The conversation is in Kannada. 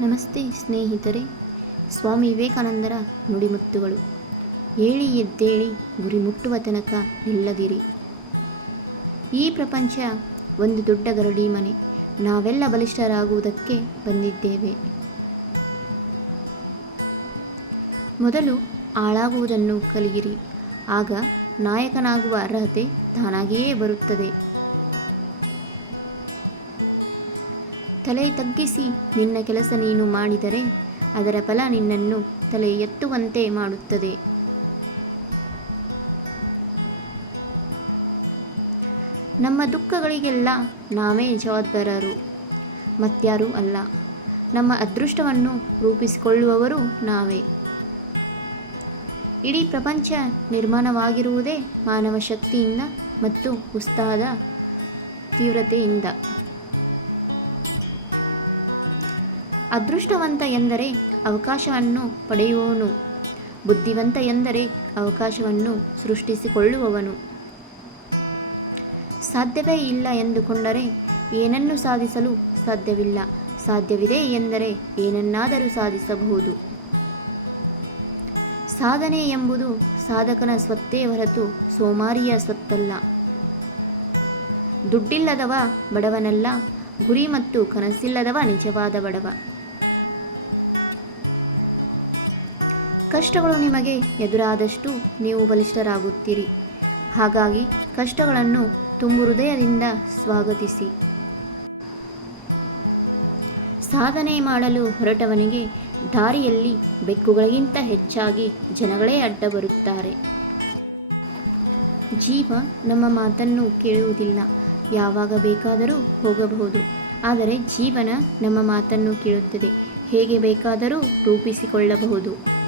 ನಮಸ್ತೆ ಸ್ನೇಹಿತರೆ. ಸ್ವಾಮಿ ವಿವೇಕಾನಂದರ ನುಡಿಮುತ್ತುಗಳು. ಏಳಿ ಎದ್ದೇಳಿ, ಗುರಿ ಮುಟ್ಟುವ ತನಕ ನಿಲ್ಲದಿರಿ. ಈ ಪ್ರಪಂಚ ಒಂದು ದೊಡ್ಡ ಗರಡಿ ಮನೆ. ನಾವೆಲ್ಲ ಬಲಿಷ್ಠರಾಗುವುದಕ್ಕೆ ಬಂದಿದ್ದೇವೆ. ಮೊದಲು ಆಳಾಗುವುದನ್ನು ಕಲಿಯಿರಿ. ಆಗ ನಾಯಕನಾಗುವ ಅರ್ಹತೆ ತಾನಾಗಿಯೇ ಬರುತ್ತದೆ. ತಲೆ ತಗ್ಗಿಸಿ ನಿನ್ನ ಕೆಲಸ ನೀನು ಮಾಡಿದರೆ ಅದರ ಫಲ ನಿನ್ನನ್ನು ತಲೆ ಎತ್ತುವಂತೆ ಮಾಡುತ್ತದೆ. ನಮ್ಮ ದುಃಖಗಳಿಗೆಲ್ಲ ನಾವೇ ಜವಾಬ್ದಾರರು, ಮತ್ಯಾರೂ ಅಲ್ಲ. ನಮ್ಮ ಅದೃಷ್ಟವನ್ನು ರೂಪಿಸಿಕೊಳ್ಳುವವರು ನಾವೇ. ಇಡೀ ಪ್ರಪಂಚ ನಿರ್ಮಾಣವಾಗಿರುವುದೇ ಮಾನವ ಶಕ್ತಿಯಿಂದ ಮತ್ತು ಉತ್ಸಾಹದ ತೀವ್ರತೆಯಿಂದ. ಅದೃಷ್ಟವಂತ ಎಂದರೆ ಅವಕಾಶವನ್ನು ಪಡೆಯುವವನು, ಬುದ್ಧಿವಂತ ಎಂದರೆ ಅವಕಾಶವನ್ನು ಸೃಷ್ಟಿಸಿಕೊಳ್ಳುವವನು. ಸಾಧ್ಯವೇ ಇಲ್ಲ ಎಂದುಕೊಂಡರೆ ಏನನ್ನು ಸಾಧಿಸಲು ಸಾಧ್ಯವಿಲ್ಲ. ಸಾಧ್ಯವಿದೆ ಎಂದರೆ ಏನನ್ನಾದರೂ ಸಾಧಿಸಬಹುದು. ಸಾಧನೆ ಎಂಬುದು ಸಾಧಕನ ಸ್ವತ್ತೇ ಹೊರತು ಸೋಮಾರಿಯ ಸ್ವತ್ತಲ್ಲ. ದುಡ್ಡಿಲ್ಲದವ ಬಡವನಲ್ಲ, ಗುರಿ ಮತ್ತು ಕನಸಿಲ್ಲದವ ನಿಜವಾದ ಬಡವ. ಕಷ್ಟಗಳು ನಿಮಗೆ ಎದುರಾದಷ್ಟು ನೀವು ಬಲಿಷ್ಠರಾಗುತ್ತೀರಿ. ಹಾಗಾಗಿ ಕಷ್ಟಗಳನ್ನು ತುಂಬು ಹೃದಯದಿಂದ ಸ್ವಾಗತಿಸಿ. ಸಾಧನೆ ಮಾಡಲು ಹೊರಟವನಿಗೆ ದಾರಿಯಲ್ಲಿ ಬೆಕ್ಕುಗಳಿಗಿಂತ ಹೆಚ್ಚಾಗಿ ಜನಗಳೇ ಅಡ್ಡ ಬರುತ್ತಾರೆ. ಜೀವ ನಮ್ಮ ಮಾತನ್ನು ಕೇಳುವುದಿಲ್ಲ. ಯಾವಾಗ ಬೇಕಾದರೂ ಹೋಗಬಹುದು. ಆದರೆ ಜೀವನ ನಮ್ಮ ಮಾತನ್ನು ಕೇಳುತ್ತದೆ. ಹೇಗೆ ಬೇಕಾದರೂ ರೂಪಿಸಿಕೊಳ್ಳಬಹುದು.